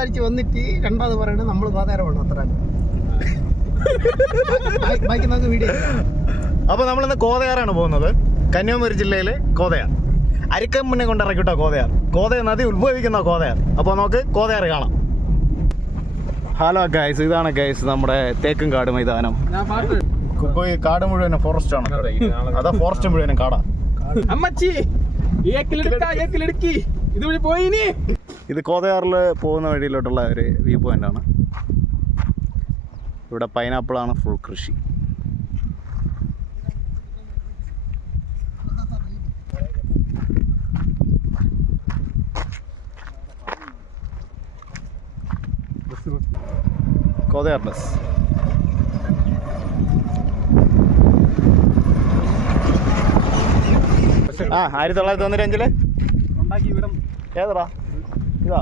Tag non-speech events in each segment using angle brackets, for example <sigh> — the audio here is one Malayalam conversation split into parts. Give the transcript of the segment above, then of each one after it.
സംസാരിച്ച് വന്നിട്ട് രണ്ടാമത് പറയണത് നമ്മൾ ഗോതേര വേണം അത്ര? ബാക്കി നമുക്ക് വീഡിയോ അപ്പോൾ നമ്മളിന്ന് കോതയാറാണ് പോകുന്നത്. കന്യാകുമാരി ജില്ലയിലെ കോതയാർ. അരിക്കമ്പിനെ കൊണ്ട് ഇറക്കിട്ടോ കോതയാർ? കോതയ നദി ഉത്ഭവിക്കുന്ന കോതയാർ. അപ്പോൾ നമുക്ക് കോതയാർ കാണാം. ഹലോ ഗൈസ് ഇതാണ് ഗൈസ് നമ്മുടെ തേക്കും കാട് മൈതാനം. ഈ കാട് മുഴുവനും ഫോറസ്റ്റ് ആണ്. അതാ ഫോറസ്റ്റ് മുഴുവനും കാടാ. അമ്മച്ചി ഏക്കിലെടുക്ക ഏക്കിലെടുക്കി. ഇതുവഴി പോയിനി ഇത് കോതയാറിൽ പോകുന്ന വഴിയിലോട്ടുള്ള ഒരു വ്യൂ പോയിന്റ് ആണ്. ഇവിടെ പൈനാപ്പിളാണ് ഫുൾ കൃഷി. കോതയാർ ബസ് ആ ആയിരത്തി തൊള്ളായിരത്തി തൊണ്ണൂറ്റി അഞ്ചിൽ? ഉണ്ടാക്കി വിടം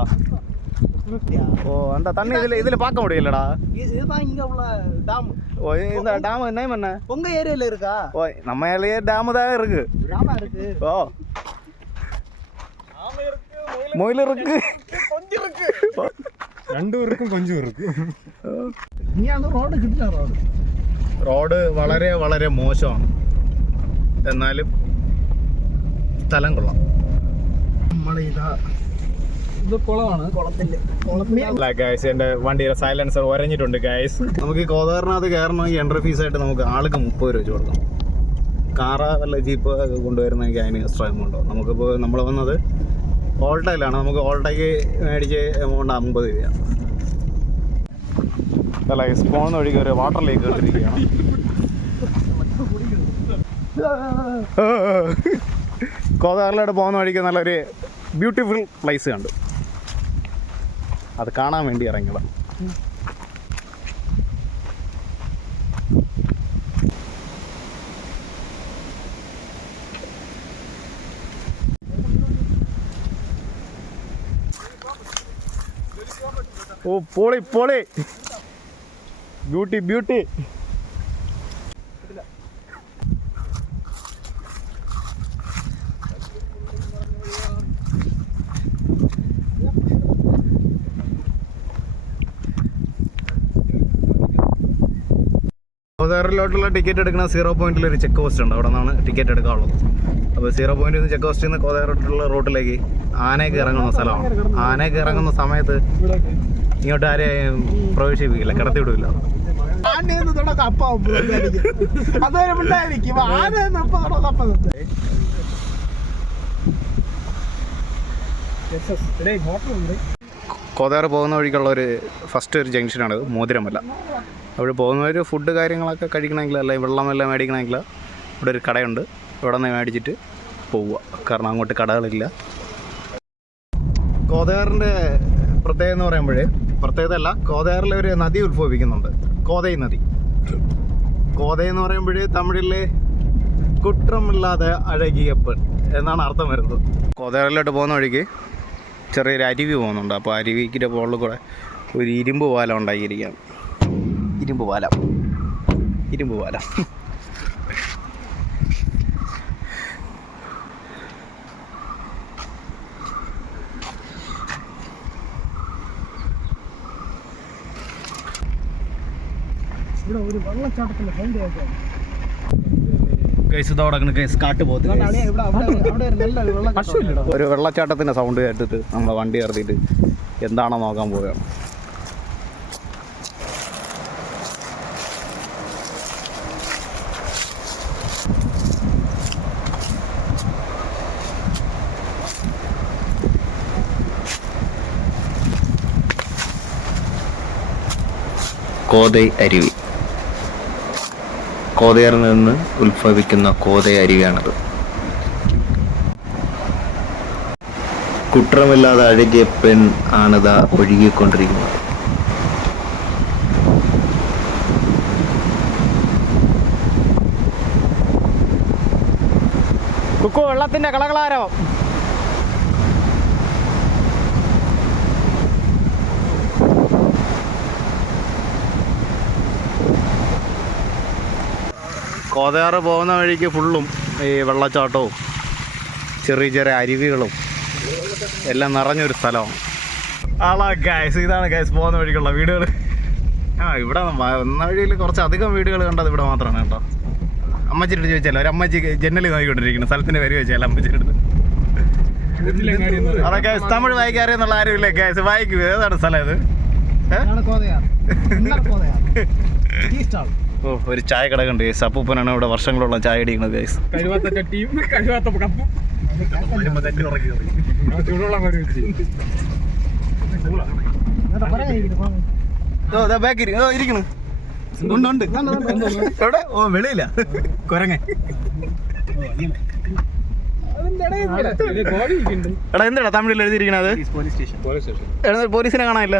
ഏതടാ ഇതാ ഓ എന്താ தண்ணி இதுல இதுல பார்க்க முடியலடா இதுதான் இங்க உள்ள டாம் ஓ இந்த டேம் என்ன பண்ண உங்க ஏரியால இருக்கா ஓ நம்ம ஏரியாலே டேம் தான் இருக்கு டாமா இருக்கு ஓ மொயில் இருக்கு கொஞ்சம் இருக்கு രണ്ടും ഇറുക്കും കൊഞ്ചും ഇറുക്കും നീ അന്ന് റോഡ് കിട്ടില്ല റോഡ് റോഡ് വളരെ വളരെ മോശമാണ് എന്നാലും സ്ഥലം കൊള്ളാം നമ്മളെ ഇതാ കുളമാണ്. എന്റെ വണ്ടിയുടെ സൈലൻസർ ഒരഞ്ഞിട്ടുണ്ട് ഗൈസ് നമുക്ക് കോതകർണാഥ് കയറണമെങ്കിൽ എൻട്രി ഫീസ് ആയിട്ട് നമുക്ക് ആൾക്ക് മുപ്പത് രൂപ വെച്ച് കൊടുക്കണം കാറ് വല്ല ജീപ്പ് കൊണ്ടുവരുന്നെങ്കിൽ അതിന് എക്സ്ട്രാ എമൗണ്ട് നമുക്കിപ്പോൾ നമ്മൾ വന്നത് ഓൾട്ടയിലാണ് നമുക്ക് ഓൾട്ടയ്ക്ക് മേടിച്ച് എമൗണ്ട് അമ്പത് രൂപയാണ് അല്ല ഗൈസ് പോകുന്ന വഴിക്ക് ഒരു വാട്ടർ ലേക്ക് കണ്ടിരിക്കുകയാണ് കോതാറിലോട്ട് പോകുന്ന വഴിക്ക് നല്ലൊരു ബ്യൂട്ടിഫുൾ പ്ലേസ് കണ്ടു. അത് കാണാൻ വേണ്ടി ഇറങ്ങിയതാണ് ഓ പോളി പോളി. ബ്യൂട്ടി ബ്യൂട്ടി കോതാറിലോട്ടുള്ള ടിക്കറ്റ് എടുക്കുന്ന സീറോ പോയിന്റിൽ ഒരു ചെക്ക് പോസ്റ്റ് ഉണ്ട്. അവിടെ നിന്നാണ് ടിക്കറ്റ് എടുക്കാനുള്ളത്. അപ്പോൾ സീറോ പോയിന്റിൽ നിന്ന് ചെക്ക് പോസ്റ്റിൽ നിന്ന് കോതേറോട്ടുള്ള റോട്ടിലേക്ക് ആനയൊക്കെ ഇറങ്ങുന്ന സ്ഥലമാണ്. ആനയൊക്കെ ഇറങ്ങുന്ന സമയത്ത് ഇങ്ങോട്ട് ആരെയും പ്രവേശിപ്പിക്കില്ല കിടത്തി വിടില്ല ആനയെന്ന് കോതാറ് പോകുന്ന വഴിക്കുള്ള ഒരു ഫസ്റ്റ് ഒരു ജംഗ്ഷനാണ് മോതിരമല്ല അവിടെ പോകുന്നവർ ഫുഡ് കാര്യങ്ങളൊക്കെ കഴിക്കണമെങ്കിൽ അല്ലെങ്കിൽ വെള്ളമെല്ലാം മേടിക്കണമെങ്കിൽ ഇവിടെ ഒരു കടയുണ്ട്. ഇവിടെ നിന്ന് മേടിച്ചിട്ട് പോവുക. കാരണം അങ്ങോട്ട് കടകളില്ല. കോതയാറിന്റെ പ്രത്യേകത എന്ന് പറയുമ്പോൾ പ്രത്യേകത അല്ല കോതയാറിലെ ഒരു നദി ഉത്ഭവിക്കുന്നുണ്ട്. കോതൈ നദി. കോതൈ എന്ന് പറയുമ്പോൾ തമിഴിലെ കുറ്റമില്ലാതെ അഴകിയ എന്നാണ് അർത്ഥം വരുന്നത്. കോതയാറിലോട്ട് പോകുന്ന വഴിക്ക് ചെറിയൊരു അരുവി പോകുന്നുണ്ട്. അപ്പോൾ അരുവിക്കിന്റെ മുകളിൽ കൂടെ ഒരു ഇരുമ്പ് പാലം ഉണ്ടാക്കിയിരിക്കുകയാണ്. ഇരുമ്പ് പാലം. ഇരുമ്പ് പാലം. ഇവിടെ ഒരു വെള്ളച്ചാട്ടത്തിന്റെ ഫൈൻഡ് കേൾക്കാം കേസ് കേസ് കാട്ട് ഒരു നല്ല ഒരു വെള്ളച്ചാട്ടം ഒരു വെള്ളച്ചാട്ടത്തിന്റെ സൗണ്ട് കേട്ടിട്ട് നമ്മളെ വണ്ടി ഇറത്തിയിട്ട് എന്താണോ നോക്കാൻ പോവുകയാണ്. കോതൈ അരുവി. കോതയാറിൽ നിന്ന് ഉത്ഭവിക്കുന്ന കോതൈ അരുവിയാണത് കുற்றമില്ലാതെ അഴകിയ പെൺ ആണിതാ ഒഴുകിക്കൊണ്ടിരിക്കുന്നത്. കുക്കു വെള്ളത്തിന്റെ കളകളാരവം കോതയാറ് പോകുന്ന വഴിക്ക് ഫുള്ളും ഈ വെള്ളച്ചാട്ടവും ചെറിയ ചെറിയ അരുവികളും എല്ലാം നിറഞ്ഞൊരു സ്ഥലമാണ്. ആളാ ഗ്യാസ് ഇതാണ് ഗ്യാസ് പോകുന്ന വഴിക്കുള്ള വീടുകൾ ആ ഇവിടെ വന്ന വഴിയിൽ കുറച്ച് അധികം വീടുകൾ കണ്ടത് ഇവിടെ മാത്രമാണ് കേട്ടോ. അമ്മച്ചിട്ട് ചോദിച്ചാലോ? ഒരു അമ്മച്ചി ജനലിൽ നോക്കിക്കൊണ്ടിരിക്കുന്നു. സ്ഥലത്തിന്റെ പേര് ചോദിച്ചാലോ അമ്മച്ചിട്ട് അതൊക്കെ തമിഴ് വായിക്കാറിയെന്നുള്ള ആരുമില്ല? ഗൈസ് വായിക്കൂ. ഏതാണ് സ്ഥലം ഇത്? ഓ ഒരു ചായ കടകുണ്ട് ഗൈസ് അപ്പൂപ്പനാണ് ഇവിടെ വർഷങ്ങളോളം ചായ അടിക്കുന്നത് ഗൈസ് കഴുവാത്ത ചട്ടിയും കഴുവാത്ത കപ്പും. ഇരിക്കണു. ഉണ്ട് എവിടെ? ഓ വെളിയില്ല കുരങ്ങ. എടാ എന്താടാ തമിഴിൽ എഴുതിയിരിക്കണത്? Police station. എടാ പോലീസിനെ കാണാനില്ല.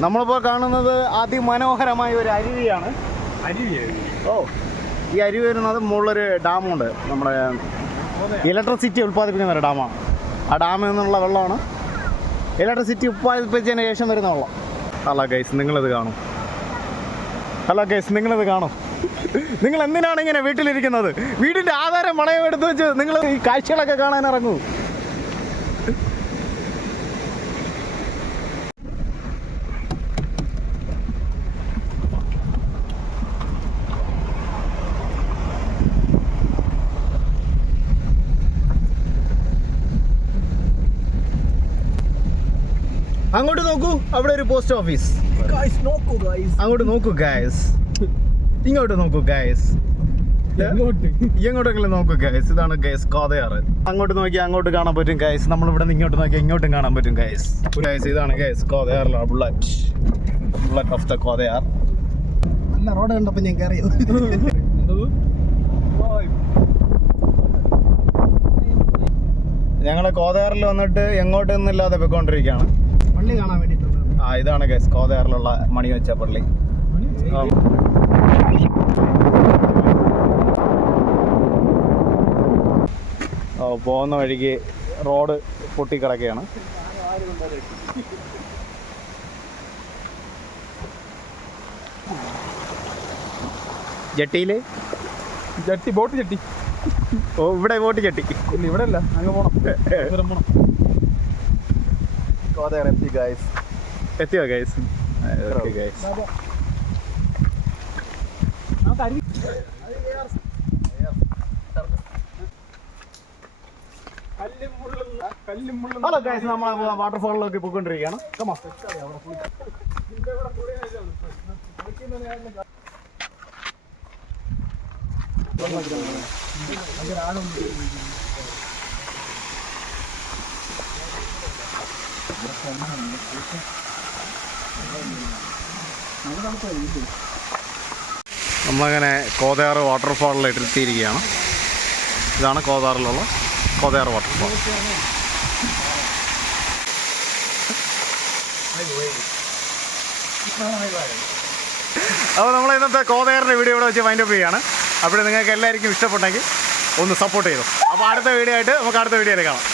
നമ്മളിപ്പോൾ കാണുന്നത് അതിമനോഹരമായ ഒരു അരുവിയാണ്. അരുവി ഓ ഈ അരുവി വരുന്നത് മുകളിലൊരു ഡാമുണ്ട്. നമ്മുടെ ഇലക്ട്രിസിറ്റി ഉൽപ്പാദിപ്പിക്കുന്ന ഒരു ഡാമാണ്. ആ ഡാമിൽ നിന്നുള്ള വെള്ളമാണ്. ഇലക്ട്രിസിറ്റി ഉൽപ്പാദിപ്പിച്ചതിന് ശേഷം വരുന്ന വെള്ളം. അല്ല ഗൈസ് നിങ്ങളിത് കാണും. അല്ല ഗൈസ് നിങ്ങളിത് കാണും. നിങ്ങൾ എന്തിനാണ് ഇങ്ങനെ വീട്ടിലിരിക്കുന്നത്? വീടിന്റെ ആധാരം പണയം എടുത്ത് വെച്ച് നിങ്ങൾ ഈ കാഴ്ചകളൊക്കെ കാണാൻ ഇറങ്ങൂ. അങ്ങോട്ട് നോക്കൂ അവിടെ ഒരു പോസ്റ്റ് ഓഫീസ്. അങ്ങോട്ട് നോക്കൂ ഗായസ് ഇങ്ങോട്ട് നോക്കൂ ഗായസ് ഇങ്ങോട്ടെങ്കിലും നോക്കൂ ഗൈസ് ഇതാണ് ഗൈസ് കോതയാറ്. അങ്ങോട്ട് നോക്കി അങ്ങോട്ട് കാണാൻ പറ്റും ഗൈസ് നമ്മൾ ഇവിടെ നിന്ന് ഇങ്ങോട്ട് നോക്കി ഇങ്ങോട്ടും കാണാൻ പറ്റും ഗൈസ് ഗൈസ് ഇതാണ് guys കോതയാറിലുള്ള bullet bullet of the Kothayar. നല്ല റോഡ് കണ്ടപ്പോ ഞാൻ കയറിയത്. ഞങ്ങളെ ഞങ്ങൾ കോതയാറിൽ വന്നിട്ട് എങ്ങോട്ടൊന്നും ഇല്ലാതെ പോയിക്കൊണ്ടിരിക്കുകയാണ്. പള്ളി കാണാൻ വേണ്ടിട്ടുള്ളത് ആ ഇതാണ് ഗൈസ് കോതയാറിലുള്ള മണി വെച്ച പള്ളി ഓ പോകുന്ന വഴിക്ക് റോഡ് പൊട്ടിക്കിടക്കുകയാണ്. ജട്ടിയിൽ ജട്ടി ബോട്ട് ജട്ടി. ഓ ഇവിടെ ബോട്ട് ജട്ടി. ഇല്ല ഇവിടെ അല്ല അങ്ങ് പോണം. <laughs> പോണം. കോതയാർ എത്തി ഗൈസ് എത്തിയോ guys okay guys hello guys നമ്മൾ വാട്ടർഫാളിലൊക്കെ പോയിക്കൊണ്ടിരിക്കുകയാണ്. കമാ നമ്മളങ്ങനെ കോതയാറ് വാട്ടർഫാളിൽ എത്തിയിരിക്കുകയാണ് ഇതാണ് കോതാറിലുള്ള കോതയാർ വാട്ടർഫാൾ അപ്പോൾ നമ്മൾ ഇന്നത്തെ കോതയാറിന്റെ വീഡിയോ ഇവിടെ വെച്ച് വൈൻഡപ്പ് ചെയ്യുകയാണ്. അപ്പോൾ നിങ്ങൾക്ക് എല്ലാവർക്കും ഇഷ്ടപ്പെട്ടെങ്കിൽ ഒന്ന് സപ്പോർട്ട് ചെയ്തു. അപ്പോൾ അടുത്ത വീഡിയോ ആയിട്ട് നമുക്ക് അടുത്ത വീഡിയോയിൽ കാണാം.